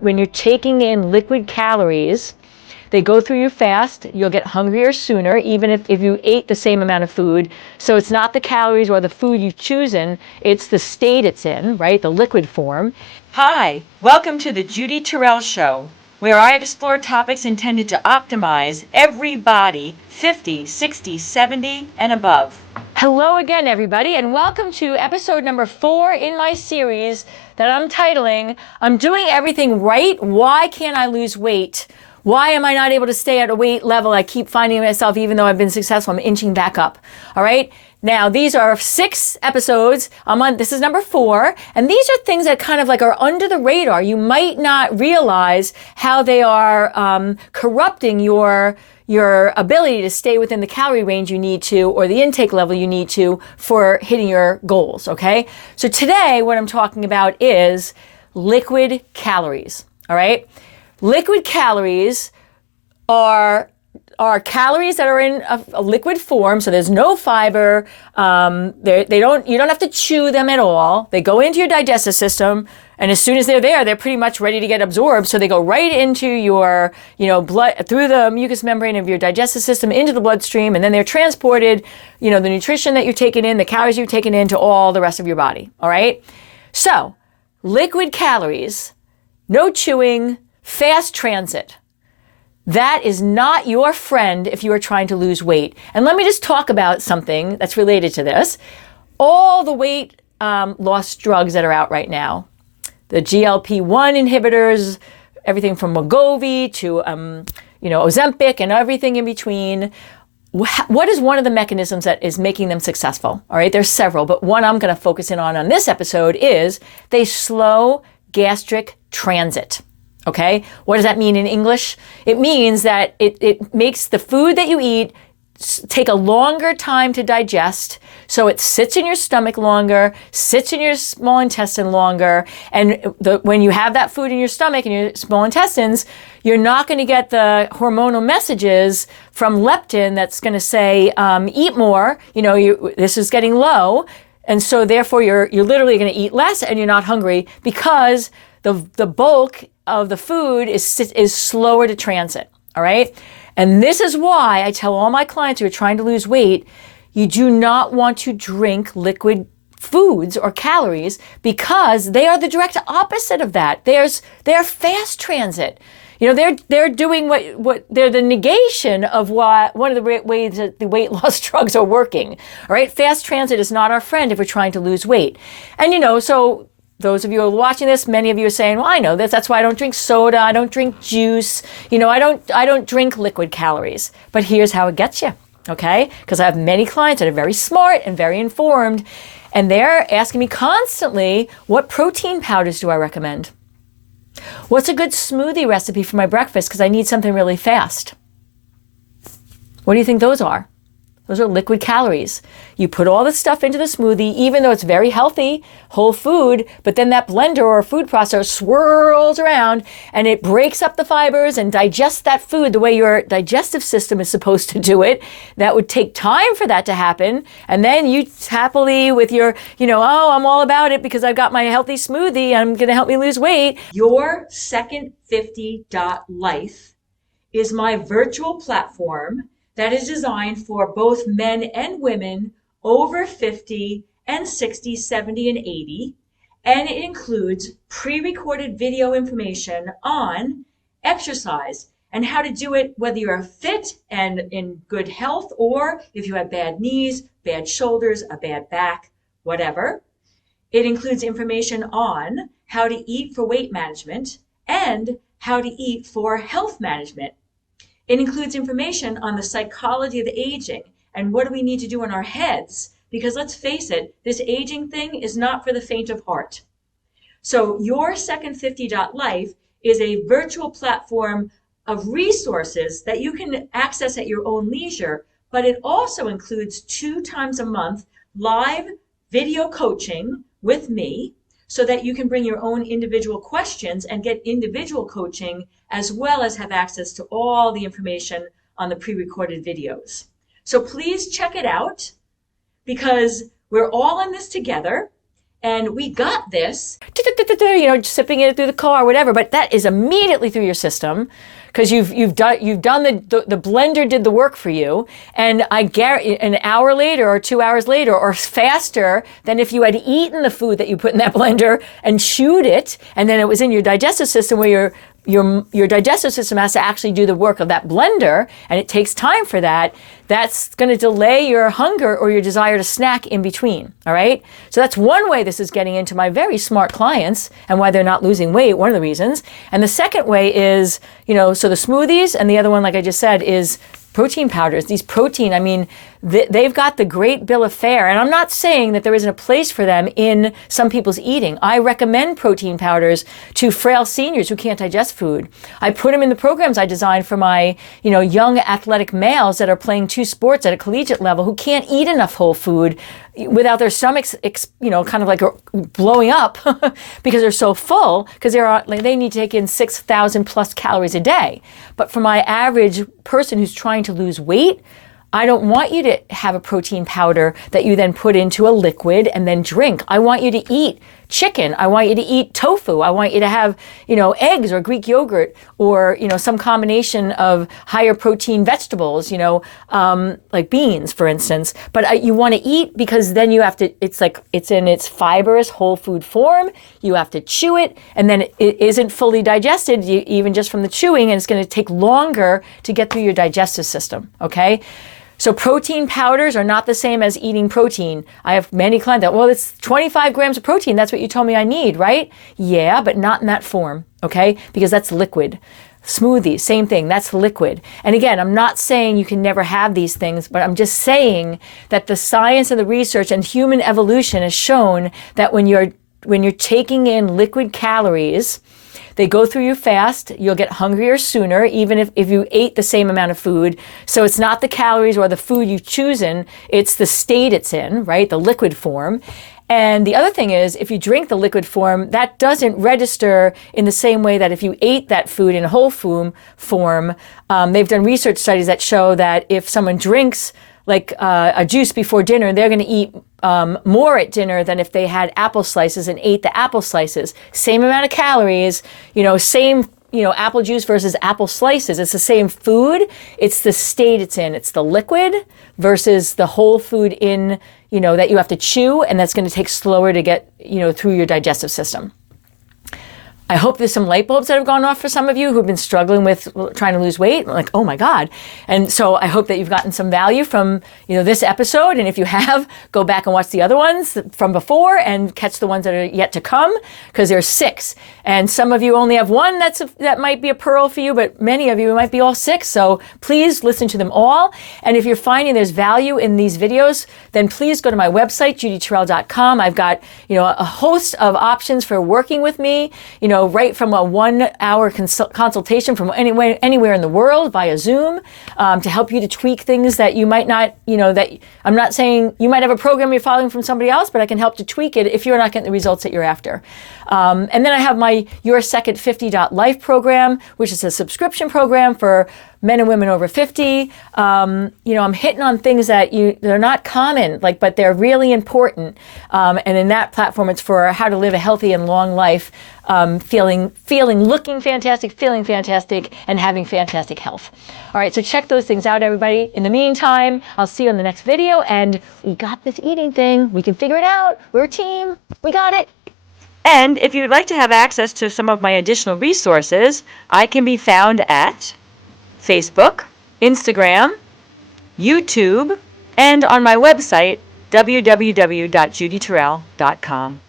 When you're taking in liquid calories, they go through you fast. You'll get hungrier sooner, even if you ate the same amount of food. So it's not the calories or the food you've chosen, it's the state it's in, right? The liquid form. Hi, welcome to the Judy Terrell Show, where I explore topics intended to optimize every body 50, 60, 70, and above. Hello again, everybody, and welcome to episode number 4 in my series that I'm titling, I'm Doing Everything Right, Why Can't I Lose Weight? Why am I not able to stay at a weight level I keep finding myself, even though I've been successful, I'm inching back up, all right? Now, these are 6 episodes. This is number 4, and these are things that kind of like are under the radar. You might not realize how they are corrupting your ability to stay within the calorie range you need to, or the intake level you need to for hitting your goals, okay? So today, what I'm talking about is liquid calories, all right? Liquid calories are calories that are in a liquid form, so there's no fiber. You don't have to chew them at all. They go into your digestive system, and as soon as they're there, they're pretty much ready to get absorbed. So they go right into your, blood, through the mucous membrane of your digestive system into the bloodstream, and then they're transported, the nutrition that you're taking in, the calories you're taking in, to all the rest of your body. All right. So liquid calories, no chewing, fast transit. That is not your friend if you are trying to lose weight. And let me just talk about something that's related to this. All the weight loss drugs that are out right now, the GLP-1 inhibitors, everything from Wegovy to Ozempic and everything in between. What is one of the mechanisms that is making them successful? All right, there's several, but one I'm going to focus in on this episode is they slow gastric transit. Okay, what does that mean in English? It means that it makes the food that you eat take a longer time to digest, so it sits in your stomach longer, sits in your small intestine longer, and when you have that food in your stomach and your small intestines, you're not going to get the hormonal messages from leptin that's going to say, eat more, this is getting low, and so therefore you're literally going to eat less and you're not hungry because the bulk of the food is slower to transit, all right? And this is why I tell all my clients who are trying to lose weight, you do not want to drink liquid foods or calories because they are the direct opposite of that. They're fast transit. They're doing what they're the negation of one of the ways that the weight loss drugs are working, all right? Fast transit is not our friend if we're trying to lose weight. And so those of you who are watching this, many of you are saying, well, I know this. That's why I don't drink soda. I don't drink juice. I don't drink liquid calories. But here's how it gets you, okay? Because I have many clients that are very smart and very informed, and they're asking me constantly, what protein powders do I recommend? What's a good smoothie recipe for my breakfast? Because I need something really fast. What do you think those are? Those are liquid calories. You put all this stuff into the smoothie, even though it's very healthy, whole food, but then that blender or food processor swirls around and it breaks up the fibers and digests that food the way your digestive system is supposed to do it. That would take time for that to happen. And then you happily with your, I'm all about it because I've got my healthy smoothie. I'm going to help me lose weight. Your Second 50.life is my virtual platform that is designed for both men and women over 50 and 60, 70, and 80. And it includes pre-recorded video information on exercise and how to do it, whether you're fit and in good health, or if you have bad knees, bad shoulders, a bad back, whatever. It includes information on how to eat for weight management and how to eat for health management. It includes information on the psychology of aging and what do we need to do in our heads, because let's face it, this aging thing is not for the faint of heart. So your Second 50.life is a virtual platform of resources that you can access at your own leisure, but it also includes 2 times a month live video coaching with me so that you can bring your own individual questions and get individual coaching, as well as have access to all the information on the pre-recorded videos. So please check it out, because we're all in this together. And we got this. Sipping it through the car, whatever. But that is immediately through your system because you've done the blender did the work for you. And I guarantee an hour later or 2 hours later or faster than if you had eaten the food that you put in that blender and chewed it, and then it was in your digestive system where your digestive system has to actually do the work of that blender, and it takes time for that. That's going to delay your hunger or your desire to snack in between. All right. So that's one way this is getting into my very smart clients and why they're not losing weight. One of the reasons. And the second way is, so the smoothies, and the other one, like I just said, is protein powders. These protein, they've got the great bill of fare. And I'm not saying that there isn't a place for them in some people's eating. I recommend protein powders to frail seniors who can't digest food. I put them in the programs I designed for my, young athletic males that are playing two sports at a collegiate level who can't eat enough whole food without their stomachs, kind of like blowing up because they're so full, because they need to take in 6,000 plus calories a day. But for my average person who's trying to lose weight, I don't want you to have a protein powder that you then put into a liquid and then drink. I want you to eat chicken. I want you to eat tofu. I want you to have, eggs or Greek yogurt or, some combination of higher protein vegetables, like beans, for instance. But you want to eat because then you have to, it's in its fibrous whole food form. You have to chew it, and then it isn't fully digested, even just from the chewing, and it's going to take longer to get through your digestive system. Okay. So protein powders are not the same as eating protein. I have many clients that, well, it's 25 grams of protein. That's what you told me I need, right? Yeah, but not in that form, okay? Because that's liquid. Smoothies, same thing, that's liquid. And again, I'm not saying you can never have these things, but I'm just saying that the science and the research and human evolution has shown that when you're taking in liquid calories, they go through you fast. You'll get hungrier sooner, even if you ate the same amount of food. So it's not the calories or the food you choose in, it's the state it's in, right? The liquid form. And the other thing is, if you drink the liquid form, that doesn't register in the same way that if you ate that food in whole food form. They've done research studies that show that if someone drinks like a juice before dinner, they're going to eat more at dinner than if they had apple slices and ate the apple slices. Same amount of calories, same, apple juice versus apple slices. It's the same food. It's the state it's in. It's the liquid versus the whole food in, that you have to chew, and that's going to take slower to get, through your digestive system. I hope there's some light bulbs that have gone off for some of you who've been struggling with trying to lose weight. Like, oh my God. And so I hope that you've gotten some value from, this episode. And if you have, go back and watch the other ones from before and catch the ones that are yet to come, because there's 6. And some of you only have one that might be a pearl for you, but many of you, it might be all 6. So please listen to them all. And if you're finding there's value in these videos, then please go to my website, judyterrell.com. I've got, a host of options for working with me, right from a 1-hour consultation from anywhere in the world via Zoom, to help you to tweak things that you might not, that I'm not saying you might have a program you're following from somebody else, but I can help to tweak it if you're not getting the results that you're after. And then I have my Your Second 50 Life program, which is a subscription program for men and women over 50. I'm hitting on things that they're not common, but they're really important. And in that platform, it's for how to live a healthy and long life, looking fantastic, feeling fantastic, and having fantastic health. All right, so check those things out, everybody. In the meantime, I'll see you in the next video. And we got this eating thing. We can figure it out. We're a team. We got it. And if you'd like to have access to some of my additional resources, I can be found at Facebook, Instagram, YouTube, and on my website, www.judyterrell.com.